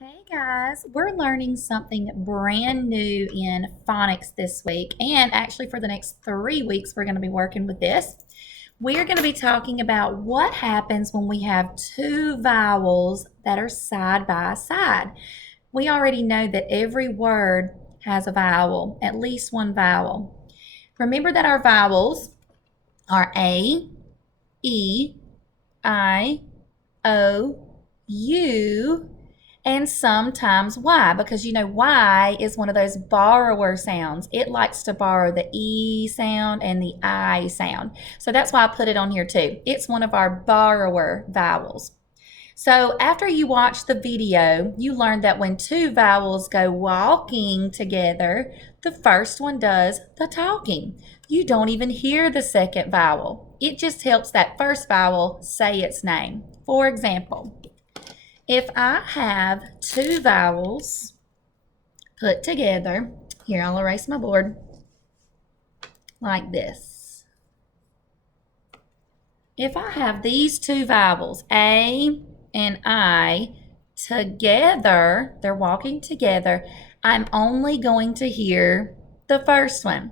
Hey guys, we're learning something brand new in phonics this week, and actually for the next 3 weeks, we're going to be working with this. We're going to be talking about what happens when we have two vowels that are side by side. We already know that every word has a vowel, at least one vowel. Remember that our vowels are A, E, I, O, U, and sometimes Y, because Y is one of those borrower sounds. It likes to borrow the E sound and the I sound. So that's why I put it on here too. It's one of our borrower vowels. So after you watch the video, you learned that when two vowels go walking together, the first one does the talking. You don't even hear the second vowel. It just helps that first vowel say its name. For example, if I have two vowels put together, here I'll erase my board, like this. If I have these two vowels, A and I, together, they're walking together, I'm only going to hear the first one.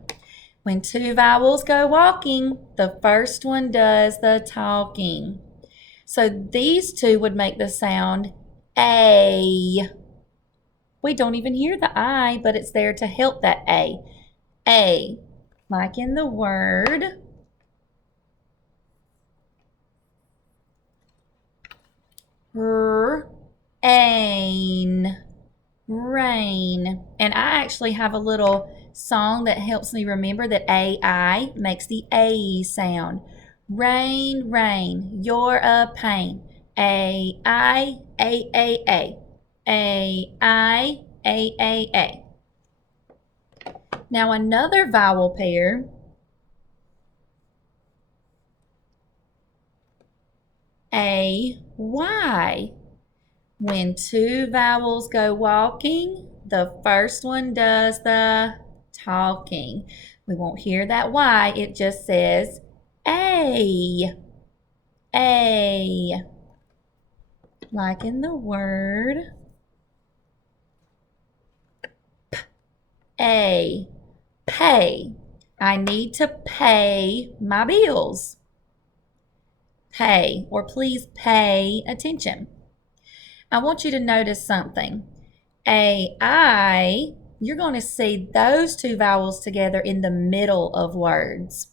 When two vowels go walking, the first one does the talking. So these two would make the sound A. We don't even hear the I, but it's there to help that A. A, like in the word rain. Rain. And I actually have a little song that helps me remember that AI makes the A sound. Rain, rain, you're a pain. A-I, A-A-A. A-I, A-A-A. Now another vowel pair. A-Y. When two vowels go walking, the first one does the talking. We won't hear that Y, it just says A. A. Like in the word A. Pay. I need to pay my bills. Pay, or please pay attention. I want you to notice something. A-I, you're going to see those two vowels together in the middle of words.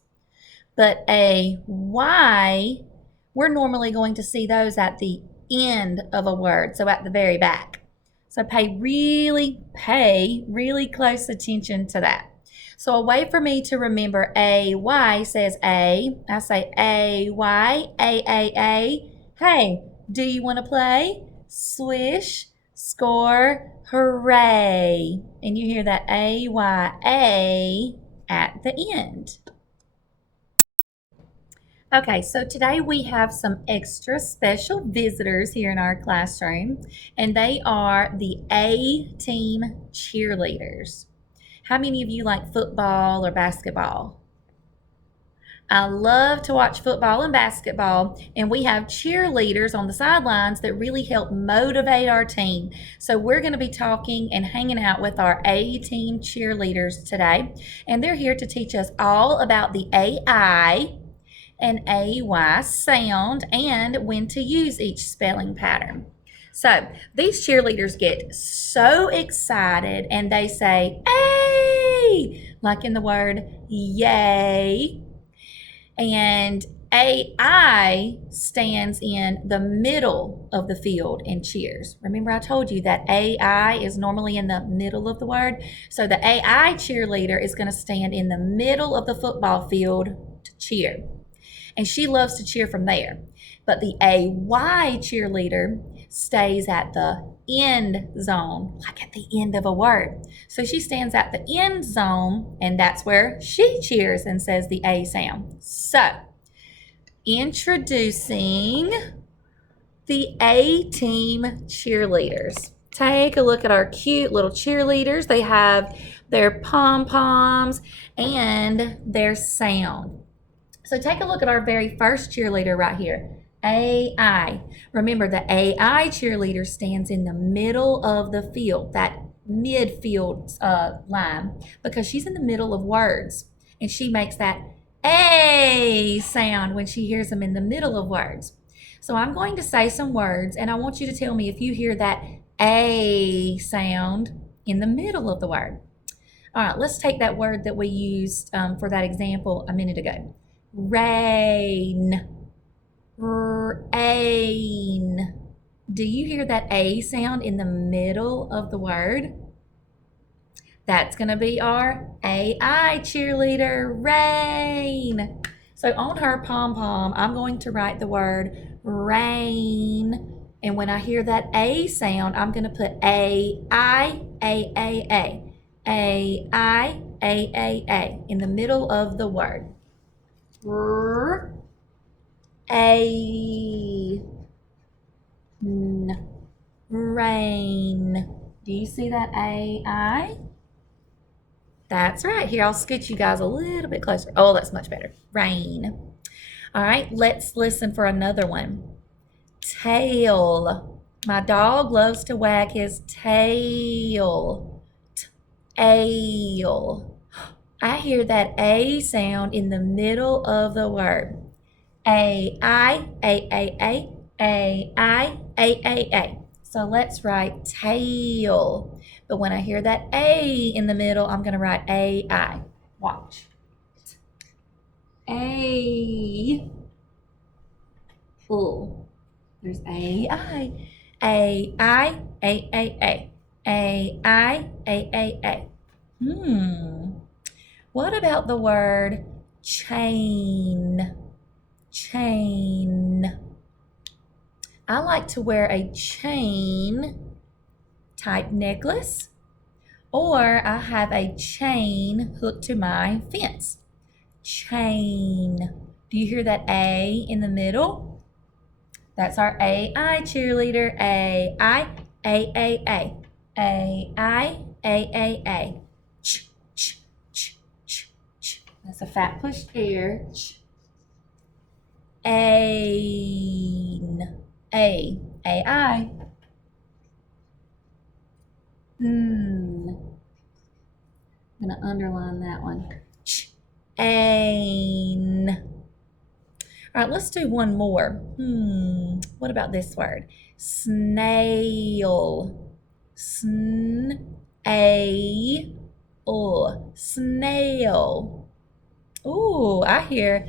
But A-Y, we're normally going to see those at the end of a word, so at the very back. So pay really close attention to that. So a way for me to remember A-Y says A. I say A-Y, A-A-A. Hey, do you want to play? Swish, score, hooray. And you hear that A-Y-A at the end. Okay, so today we have some extra special visitors here in our classroom, and they are the A-team cheerleaders. How many of you like football or basketball? I love to watch football and basketball, and we have cheerleaders on the sidelines that really help motivate our team. So we're going to be talking and hanging out with our A-team cheerleaders today, and they're here to teach us all about the AI and AY sound and when to use each spelling pattern. So these cheerleaders get so excited and they say, "Ay!" like in the word yay. And AI stands in the middle of the field and cheers. Remember I told you that AI is normally in the middle of the word. So the AI cheerleader is going to stand in the middle of the football field to cheer. And she loves to cheer from there. But the AY cheerleader stays at the end zone, like at the end of a word. So she stands at the end zone, and that's where she cheers and says the A sound. So, introducing the A-team cheerleaders. Take a look at our cute little cheerleaders. They have their pom-poms and their sound. So take a look at our very first cheerleader right here. AI. Remember, the AI cheerleader stands in the middle of the field, that midfield line, because she's in the middle of words. And she makes that A sound when she hears them in the middle of words. So I'm going to say some words, and I want you to tell me if you hear that A sound in the middle of the word. All right, let's take that word that we used for that example a minute ago. Rain. Rain. Do you hear that A sound in the middle of the word? That's going to be our AI cheerleader, Rain. So on her pom-pom, I'm going to write the word rain. And when I hear that A sound, I'm going to put A-I, A-A-A. A-I, A-A-A in the middle of the word. A rain. Do you see that A-I? That's right. Here, I'll scoot you guys a little bit closer. Oh, that's much better. Rain. All right, let's listen for another one. Tail. My dog loves to wag his tail. Tail. I hear that A sound in the middle of the word. A-I, A-A-A, A-I, A-A-A. So let's write tail. But when I hear that A in the middle, I'm going to write A-I. Watch. A. Oh, there's A-I. A-I, A-A-A. A-I, A-A-A. What about the word chain? Chain. I like to wear a chain type necklace, or I have a chain hooked to my fence. Chain. Do you hear that A in the middle? That's our AI cheerleader. A-I, A-A-A. A-I, A-A-A. Ch, ch, ch, ch, ch. That's a fat push air. Ch. Ain. A-I. I'm going to underline that one. Ain. All right, let's do one more. What about this word? Snail. Snail. Ooh, I hear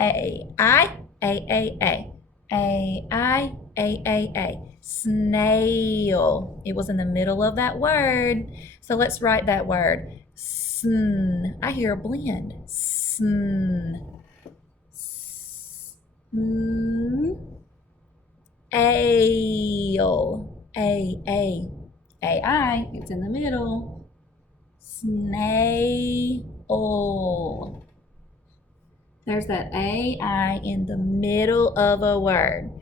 A-I, A-A-A. A-I, A-A-A. Snail. It was in the middle of that word. So let's write that word. Sn. I hear a blend. Sn. Ale. A-A. A-I. It's in the middle. Snail. There's that A-I in the middle of a word.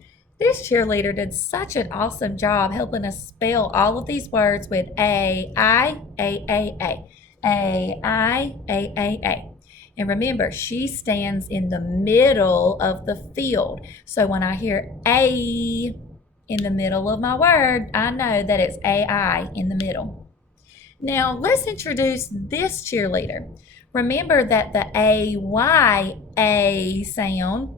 This cheerleader did such an awesome job helping us spell all of these words with A-I, A-A-A. A-I, A-A-A. And remember, she stands in the middle of the field. So when I hear A in the middle of my word, I know that it's A-I in the middle. Now, let's introduce this cheerleader. Remember that the A-Y-A sound,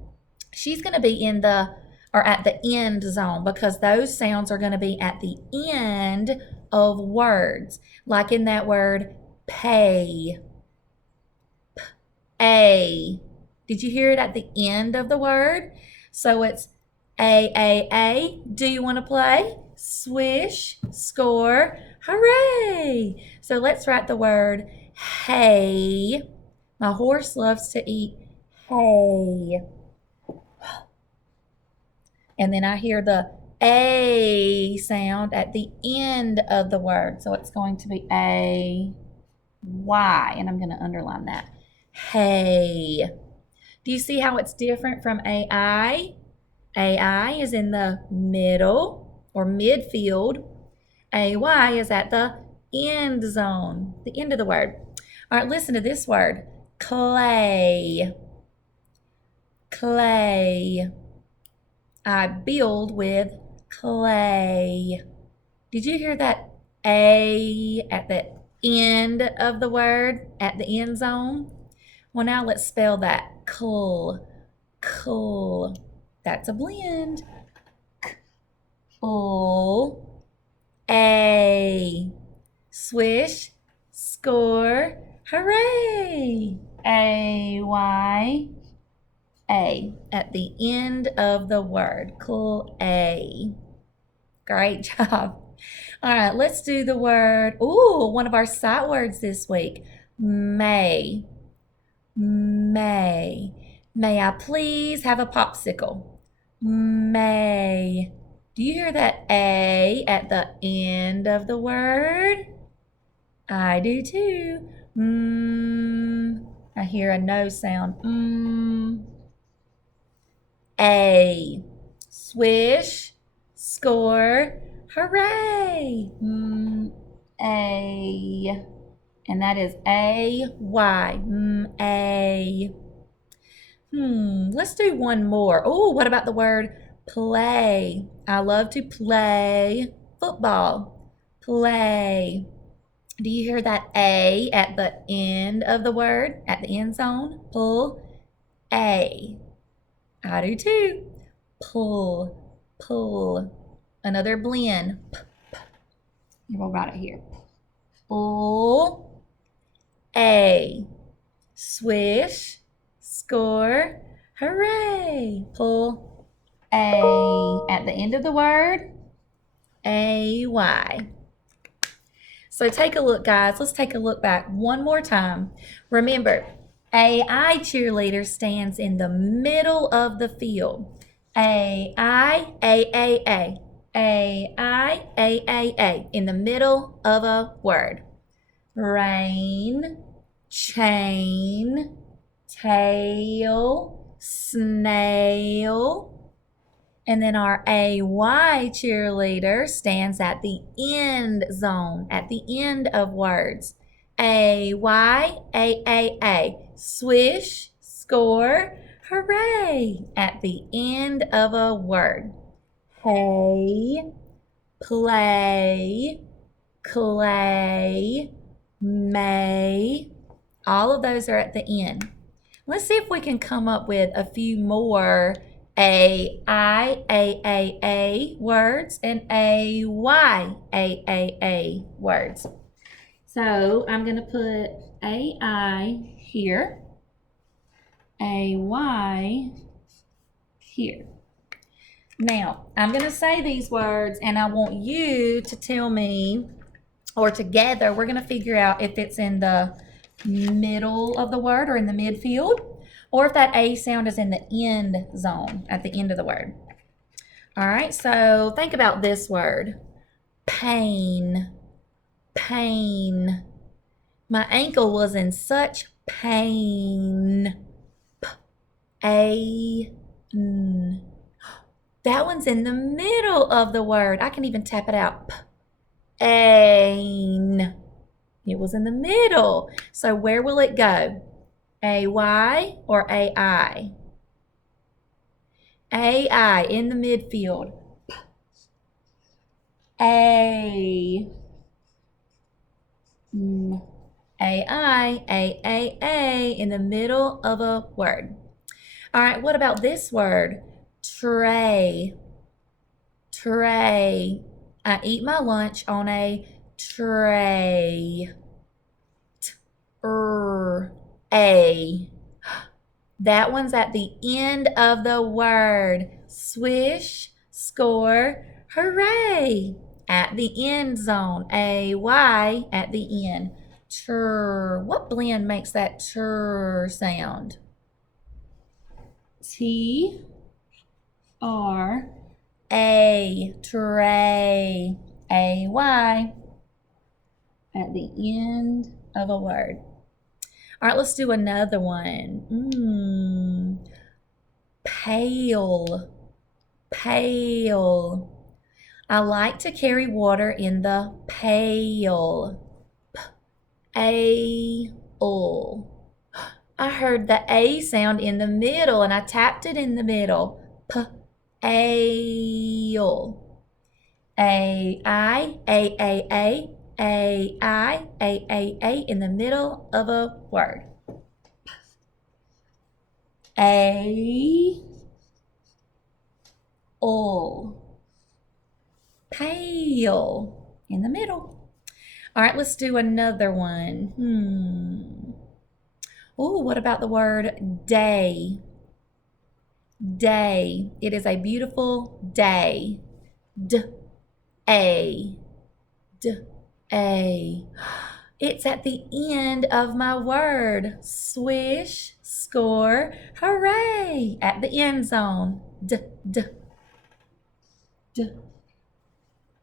she's going to be in the, or at the end zone, because those sounds are going to be at the end of words. Like in that word, pay. A. Did you hear it at the end of the word? So it's A-A-A. Do you want to play? Swish, score, hooray! So let's write the word hay. My horse loves to eat hay. And then I hear the A sound at the end of the word. So it's going to be A-Y, and I'm going to underline that. Hay. Do you see how it's different from A-I? A-I is in the middle or midfield. A-Y is at the end zone, the end of the word. All right, listen to this word. Clay. Clay. I build with clay. Did you hear that A at the end of the word, at the end zone? Well, now let's spell that. Cull. That's a blend. Cull. A. Swish. Score. Hooray! A-Y. A at the end of the word. Cool. A. Great job. All right, let's do the word. Ooh, one of our sight words this week. May. May. May I please have a popsicle? May. Do you hear that A at the end of the word? I do too. I hear a no sound. A. Swish. Score. Hooray. A. And that is A-Y. A. Let's do one more. Oh, what about the word play? I love to play football. Play. Do you hear that A at the end of the word, at the end zone? Pull. A. I do too. Pull. Another blend. We'll write it here. Pull. A. Swish. Score. Hooray. Pull. A. At the end of the word. A-Y. So take a look, guys. Let's take a look back one more time. Remember, AI cheerleader stands in the middle of the field. A-I, A-A-A. A-I, A-A-A. In the middle of a word. Rain, chain, tail, snail. And then our AY cheerleader stands at the end zone, at the end of words. AY, A-A-A. Swish, score, hooray, at the end of a word. Hay, play, clay, may. All of those are at the end. Let's see if we can come up with a few more A-I-A-A-A words and A-Y-A-A-A words. So I'm going to put A-I here, A-Y here. Now, I'm going to say these words and I want you to tell me, or together, we're going to figure out if it's in the middle of the word or in the midfield, or if that A sound is in the end zone, at the end of the word. All right, so think about this word. Pain. Pain. My ankle was in such pain. P-A-N. That one's in the middle of the word. I can even tap it out. Pain. It was in the middle. So where will it go? A-Y or A-I? A-I in the midfield. A. A-I, A-A-A in the middle of a word. All right, what about this word? Tray. Tray. I eat my lunch on a tray. A. That one's at the end of the word. Swish, score, hooray. At the end zone. A-Y at the end. What blend makes that sound? T-R-A. Tray. A-Y at the end of a word. All right, let's do another one. Pail. Pail. I like to carry water in the pail. A-L. I heard the A sound in the middle and I tapped it in the middle. ale. A in the middle of a word. All. Pale in the middle. All right, let's do another one. Oh, what about the word day? Day. It is a beautiful day. A. It's at the end of my word. Swish, score, hooray! At the end zone.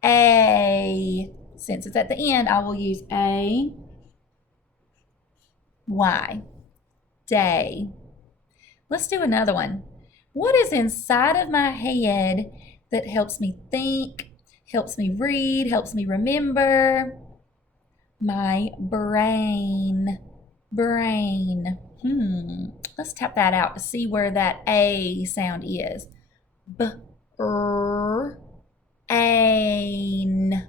A. Since it's at the end, I will use A. Y. Day. Let's do another one. What is inside of my head that helps me think, helps me read, helps me remember? My brain. Brain. Let's tap that out to see where that A sound is. Ain.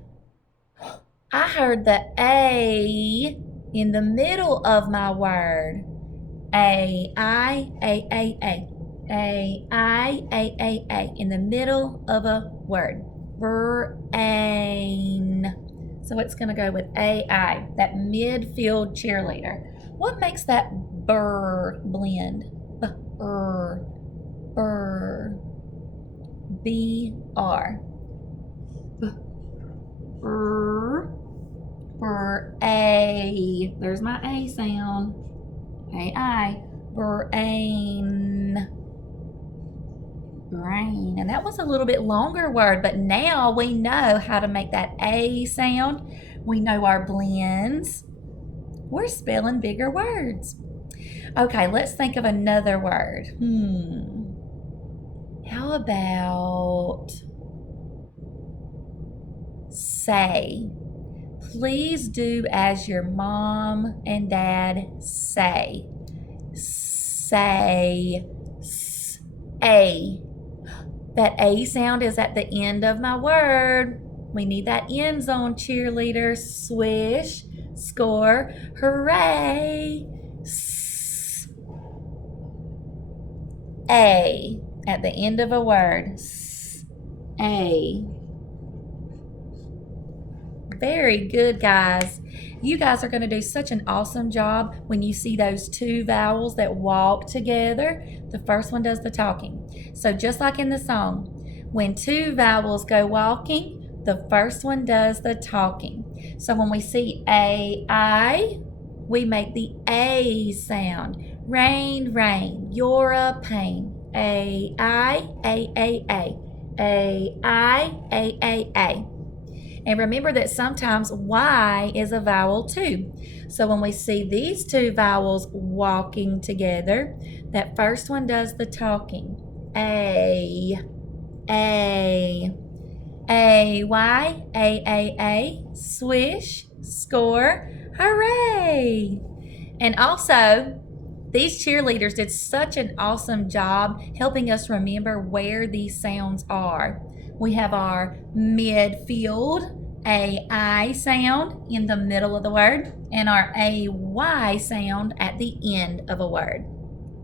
I heard the A in the middle of my word. A in the middle of a word. Brain. So it's going to go with AI, that midfield cheerleader. What makes that burr blend? Burr. B-R. A. There's my A sound. A-I. Brain. Brain. And that was a little bit longer word, but now we know how to make that A sound. We know our blends. We're spelling bigger words. Okay, let's think of another word. How about say? Please do as your mom and dad say. Say. A. That A sound is at the end of my word. We need that end zone, cheerleader. Swish, score, hooray. A at the end of a word. A. Very good, guys. You guys are going to do such an awesome job when you see those two vowels that walk together. The first one does the talking. So just like in the song, when two vowels go walking, the first one does the talking. So when we see A-I, we make the A sound. Rain, rain, you're a pain. A-I, A-A-A. A-I, A-A-A. And remember that sometimes Y is a vowel too. So when we see these two vowels walking together, that first one does the talking. A, Y, A, swish, score, hooray. And also, these cheerleaders did such an awesome job helping us remember where these sounds are. We have our midfield A-I sound in the middle of the word and our A-Y sound at the end of a word.